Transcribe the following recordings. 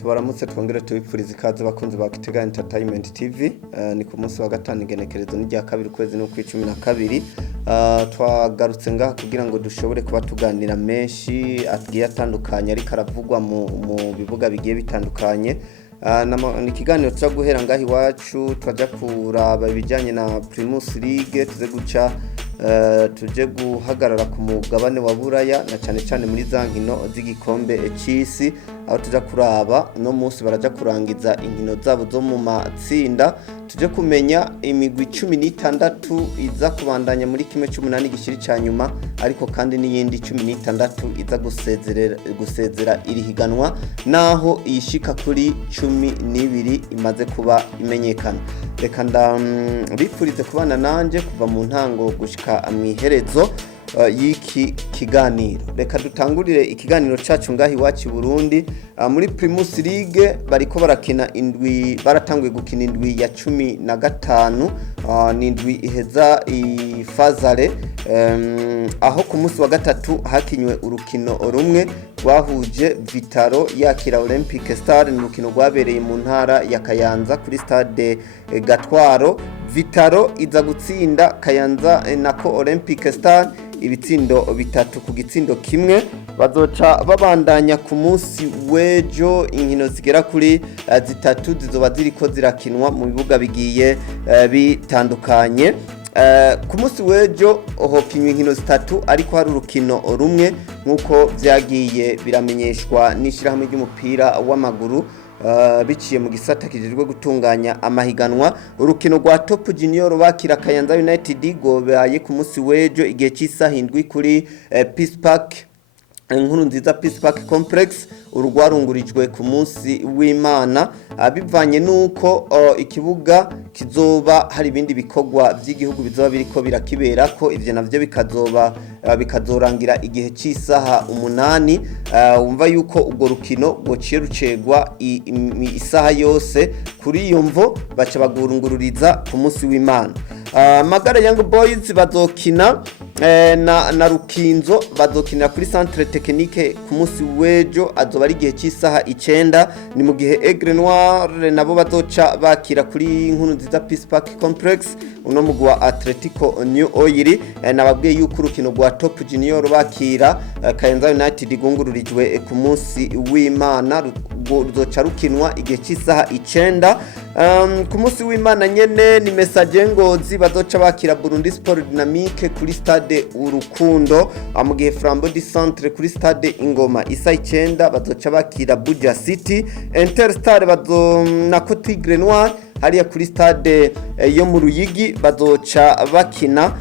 tubaramutse twongere tubipfuriza ikaze bakunzi ba Kitega Entertainment TV. Ni ku munsi wa gatanu igenekerezo n'irya kabiri ukwezi no kw'icumi na kabiri. Twagarutse ngaha kugira ngo dushobore kuba tuganira menshi agiye atandukanye ariko aravugwa mu bibuga bigiye bitandukanye. Ni ikiganiro tuza guhera ngaha iwacu twaja kuraba ibijyanye na Primus League, tuze guca tuje guhagarara ku mugabane wa Buraya na cyane cyane muri za nkino z'igikombe c'isi, aho tuja kuraba no munsi baraja kurangiza inkino zabo zo mu matsinda, tuje kumenya imigwi 16 iza kubandanya muri kimwe cy'umunani gishiri ca nyuma, ariko kandi n'iyindi 16 iza gusezera iri higanwa, naho iyishika kuri 12 imaze kuba imenyekana. Reka ndabipfurize kubana nanje kuva mu ntango gushika amwiherezo y'iki kiganiro. Reka dutangurire ikiganiro cacu ngahi wacu Burundi. Muri Primus League bariko barakina indwi, baratanguye gukina indwi ya 15, ni indwi iheza ifazare, aho ku munsi wa gatatu hakinywe urukino rumwe rwahuje Vitaro yakira Olympic Star. Ni urukino rwabereye mu ntara ya Kayanza kuri stade Gatwaro. Vitaro iza gutsinda Kayanza nako Olympic Star ibitsindo 3 ku gitsindo kimwe. Bazoca babandanya ku munsi wejo, inkino zigera kuri 3 zizoba ziriko zirakinwa mu bibuga bigiye bitandukanye. Ku munsi wejo hokinywa inkino 3 ariko hari urukino rumwe nkuko vyagiye biramenyeshwa n'ishirahamwe ry'umupira w'amaguru biciye mu gisata kijejwe gutunganya amahiganwa. Urukino rwa Top Junior bakira Kayanza United gobaye ku munsi wejo igihe cy'isaha 7 kuri Peace Park, inkuru nziza Peace Park Complex. Urugwarungurijwe ku munsi w'Imana bivanye nuko ikibuga kizoba hari ibindi bikorwa by'igihugu bizoba biriko birakibera ko ivyo navyo bikazorangira igihe cy'isaha 8. Umva yuko ubwo rukino gociye rucegwa isaha yose, kuri iyo mvo baca bagurungururiza ku munsi w'Imana. Magara Young Boys bazokina na Rukinzo, bazokinira kuri Centre Technique ku munsi wejo, azoba ari igihe cy'isaha 9. ni mu gihe Aigle Noir nabo bazoca bakira kuri inkuru nziza Peace Park Complex uno mugwi wa Atletico New Oil. Nababwiye yuko urukino rwa Top Junior bakira Kayanza United gungururijwe ku munsi w'Imana, ruzoca rukinwa igihe cy'isaha 9. Ku munsi w'Imana nyene ni Message Ngozi bazoca bakira Burundi Sport Dynamique kuri stade Urukundo, mu gihe Flambeau du Centre kuri stade Ingoma isa 9 bazoca bakira Buja City. Interstar nako Tigre Noir hariya kuri stade yo mu Ruyigi bazoca bakina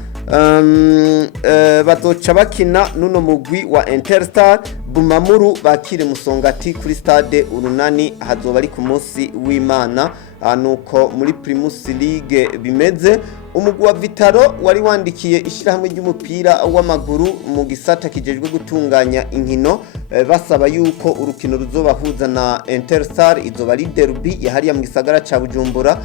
nuno mugwi wa Interstar. Bumamuru bakire Musongati kuri stade Urunani, hazoba ari ku munsi w'Imana. Nuko muri Primus League bimeze. Umugwi wa Vitaro wari wandikiye ishirahamwe ry'umupira w'amaguru mu gisata kijejwe gutunganya inkino, basaba yuko urukino ruzobahuza na Interstar, izoba ari derby yahariya mu gisagara ca Bujumbura,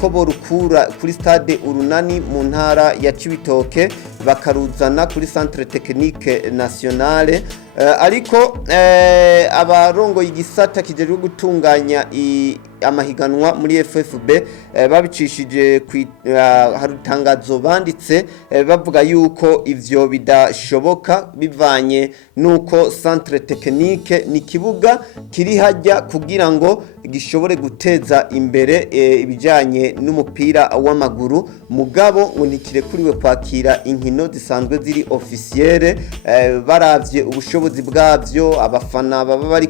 ko borukura kuri stade Urunani mu ntara ya Cibitoke bakaruzana kuri Centre Technique Nationale. Ariko abarongoye igisata kijejwe gutunganya amahiganwa muri FFB babicishije hari itangazo banditse bavuga yuko ivyo bidashoboka bivanye nuko Centre Technique ni kibuga kiri hajya kugira ngo gishobore guteza imbere ibijanye n'umupira w'amaguru, mugabo ngo ntikirekuriwe kwakira inkino zisanzwe ziri officielle. Baravye ubushobozi bwavyo, abafana baba bari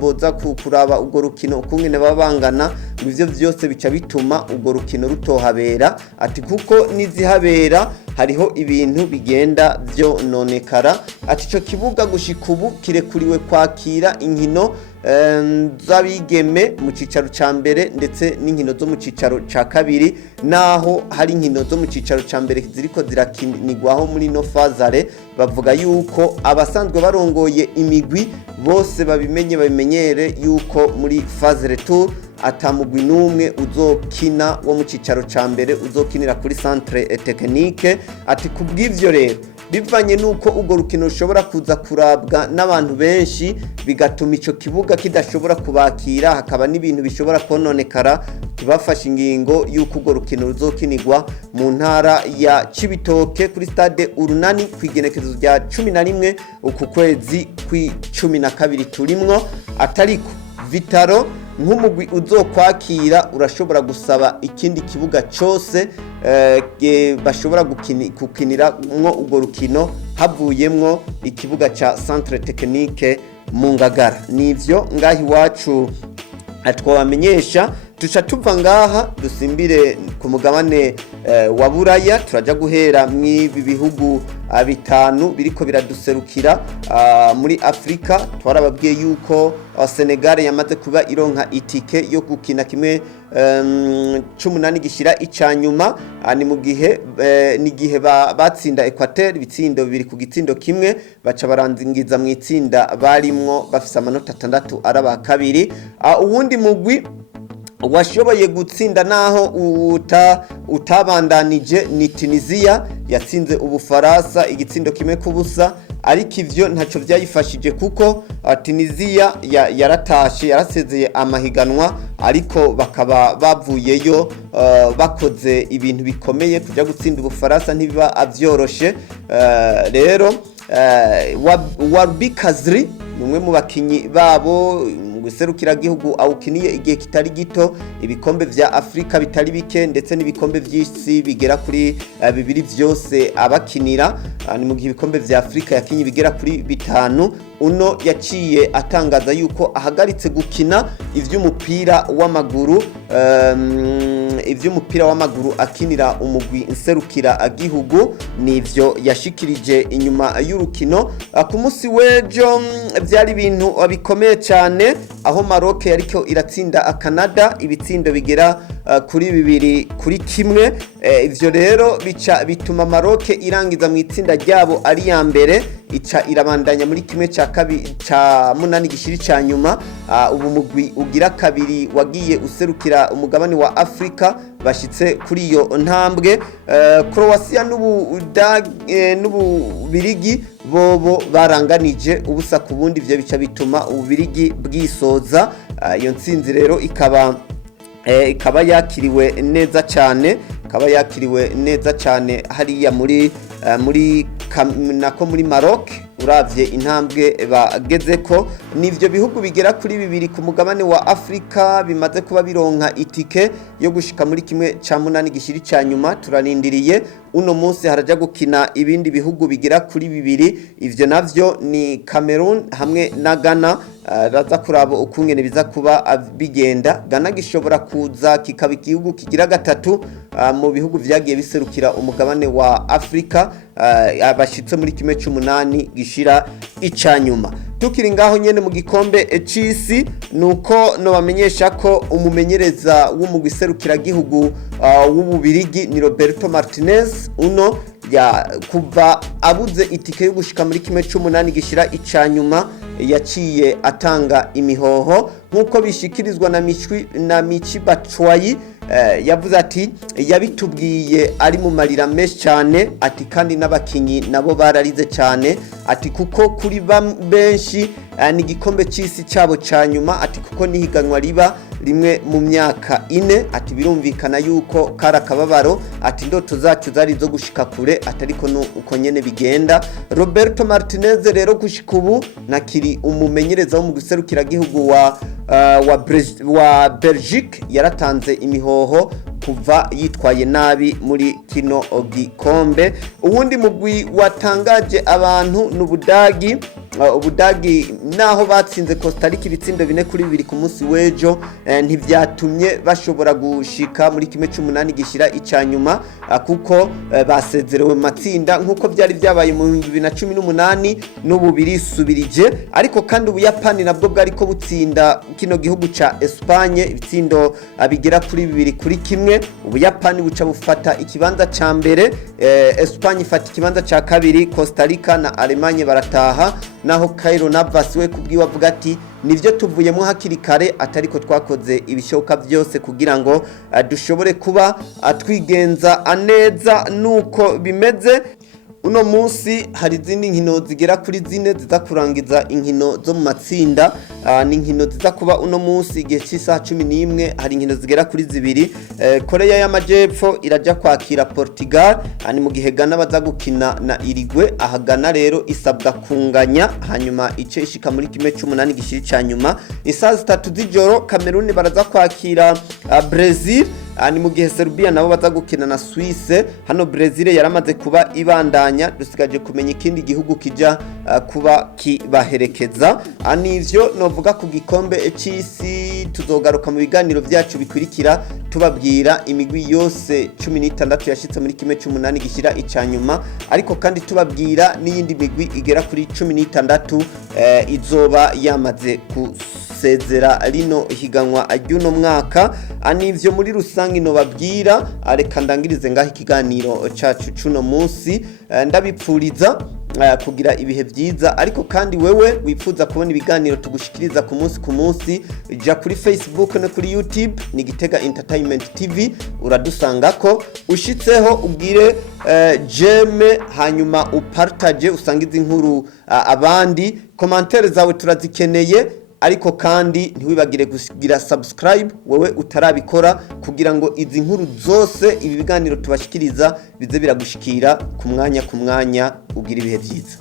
boza kuraba ubwo rukino ukungene babangana, ivyo vyose bica bituma ubwo rukino rutohabera. Ati kuko nizihabera hariho ibintu bigenda vyo nonekara. Ati ico kibuga gushika ubu kirekuriwe kwakira inkino z'abigeme mu cicaro ca mbere ndetse n'inkino zo mu cicaro ca kabiri, naho hari inkino zo mu cicaro ca mbere ziriko zirakinirwaho muri no fazare. Bavuga yuko abasanzwe barongoye imigwi bose babimenyere yuko muri fazare tour atamugwi numwe uzokina wo mu cicaro ca mbere uzokinira kuri Centre Technique. Ati kubw'ivyo rero bivanye nuko urwo rukino rushobora kuza kurabwa n'abantu benshi bigatuma ico kibuga kidashobora kubakira, hakaba n'ibintu bishobora kononekara. Tubafashe ingingo y'uko urwo rukino ruzokinirwa mu ntara ya Cibitoke kuri stade Urunani kwigenekezo rya 11 uku kwezi kw'12 turimwo. Atariko Vitaro nk'umugwi uzokwakira urashobora gusaba ikindi kibuga cyose bashobora gukiniramwo urwo rukino havuyemwo ikibuga ca Centre Technique mu Ngagara. Nivyo ngahi wacu twabamenyesha. Tuca tuva ngaha dusimbire ku mugabane wa Buraya, turaja guhera mw'ibi bihugu bitanu biriko biraduserukira muri Afrika. Twarababwiye yuko Senegal yamaze kuba ironka itike yo gukina kimwe 18 gishira icanyuma, ni mu gihe nigihe batsinda Equateur ibitsindo bibiri ku gitsindo kimwe, baca baranzingiza mu itsinda barimwo bafise amanota 6 araba kabiri. Uwundi mugwi washoboye gutsinda naho utabandanije ni Tunisia, yatsinze Ubufaransa igitsindo kimwe kubusa, ariko ivyo ntaco vyayifashije kuko Tunisia yaratashe yarasezeye amahiganwa, ariko bakaba bavuyeyo bakoze ibintu bikomeye. Kuja gutsinda Ubufaransa ntibiba avyoroshe. Rero Warbi Kazri umwe mu bakinyi babo guserukira gihugu awukiniye igihe kitari gito ibikombe vya Afrika bitari bike, ndetse n'ibikombe vy'isi bigera kuri bibiri vyose abakinira. Ni mu gihe ibikombe vya Afrika yakinye bigera kuri 5. Uno yaciye atangaza yuko ahagaritse gukina ivy'umupira w'amaguru akinira umugwi nserukira gihugu. Nivyo yashikirije inyuma y'urukino ku munsi w'ejo. Vyari ibintu bikomeye cyane aho Maroc yariko iratsinda Canada ibitsindo bigera kuri 2-1. Ivyo rero bica bituma Maroc irangiza mu itsinda ryabo ari ya mbere, ica irabandanya muri kimwe ca munani gishiri ca nyuma. Ubu mugwi ugira kabiri wagiye userukira umugabane wa Afrika bashitse kuri iyo ntambwe. Croatia n'Ububirigi bobo baranganije ubusa ku bundi, ivyo bica bituma Ububirigi bwisoza. Iyo ntsinzi rero ikaba yakiriwe neza cyane hariya muri Maroc. Uravye intambwe bagezeko, nivyo bihugu bigera kuri 2 ku mugabane wa Afrika bimaze kuba bironka itike yo gushika muri kimwe ca 8 gishiri ca nyuma. Turarindiriye uno munsi haraja gukina ibindi bihugu bigera kuri 2. Ivyo navyo ni Cameroon hamwe na Ghana. Raza kurabo ukungene biza kuba bigenda. Ghana gishobora kuza kikaba igihugu kigira gatatu mu bihugu vyagiye biserukira umugabane wa Afrika abashitse muri kimwe c'8 gishira icanyuma. Tukiri ngaho nyene mu gikombe c'isi, nuko no bamenyesha ko umumenyereza w'umugwi serukira gihugu w'Ububirigi ni Roberto Martinez. Uno kuva abuze itike yo gushika muri kimwe c'8 gishira icanyuma yaciye atanga imihoho nkuko bishikirizwa na Michi Batshuayi. Yavuze ati yabitubwiye ari mu marira menshi cyane, ati kandi n'abakinyi nabo bararize cyane, ati kuko kuri benshi ni igikombe cy'isi cyabo ca nyuma, ati kuko nihiganwa riba rimwe mu myaka 4, ati birumvikana yuko kara kababaro, ati ndoto zacu zari zo gushika kure, atariko uko nyene bigenda. Roberto Martinez rero gushika ubu nakiri umumenyereza wo mu guserukira gihugu wa Belgique, yaratanze imihoho kuva yitwaye nabi muri kino gikombe. Uwundi mugwi watangaje abantu n'Ubudagi. Ubudagi naho batsinze Costa Rica ibitsindo 4-2 ku munsi w'ejo, ntivyatumye bashobora gushika muri kimwe c'8 gishira icanyuma, kuko basezerewe matsinda nkuko byari byabaye mu 2018 n'ubu birisubirije. Ariko kandi Ubuyapani nabwo bwariko butsinda kino gihugu ca Espagne ibitsindo bigera kuri 2-1. Ubuyapani buca bufata ikibanza ca mbere, Espagne ifata ikibanza ca kabiri, Costa Rica na Allemagne barataha. Naho Cairo Navas we kubwiwa avuga ati nivyo tuvuyemo hakiri kare, atariko twakoze ibishoboka byose kugira ngo dushobore kuba twigenza neza nuko bimeze. uno munsi hari izindi nkino zigera kuri zine ziza kurangiza inkino zo mu matsinda. Ni inkino ziza kuba uno munsi igihe cy'isaha 11 hari inkino zigera kuri zibiri. Korea y'Amajepfo iraja kwakira Portugal, ni mu gihe Ghana baza gukina na Uruguay. Aha Ghana rero isabwa kunganya hanyuma ice ishika muri kimwe cy'umunani gishiri ca nyuma. Isaha 3 z'ijoro Cameroon baraza kwakira Brazil, ni mu gihe Serbia nabo baza gukina na Suisse. Hano Brazil yaramaze kuba ibandanya, dusigaje kumenya ikindi gihugu kija kuba kibaherekeza. Anivyo novuga ku gikombe c'isi. Tuzogaruka mu biganiro byacu bikurikira tubabwira imigwi yose 16 yashitse muri kimwe cy'umunani gishira icanyuma, ariko kandi tubabwira n'iyindi migwi igera kuri 16 izoba yamaze kusezera rino higanwa ry'uno mwaka. Anivyo muri rusangi no babwira, reka ndangirize ngaho ikiganiro cacu cuno munsi. Ndabipfuriza kugira ibihe byiza, ariko kandi wewe wifuza kubona ibiganiro tugushikiriza ku munsi ja kuri Facebook no kuri YouTube ni Gitega Entertainment TV, uradusangako. Ushitseho ubwire jeme hanyuma upartage usangize inkuru abandi. Commentaire zawe turazikeneye, ariko kandi ntiwibagire kugira subscribe wewe utarabikora, kugira ngo izi nkuru zose ibi biganiro tubashikiriza bize biragushikira ku mwanya ugira ibihe byiza.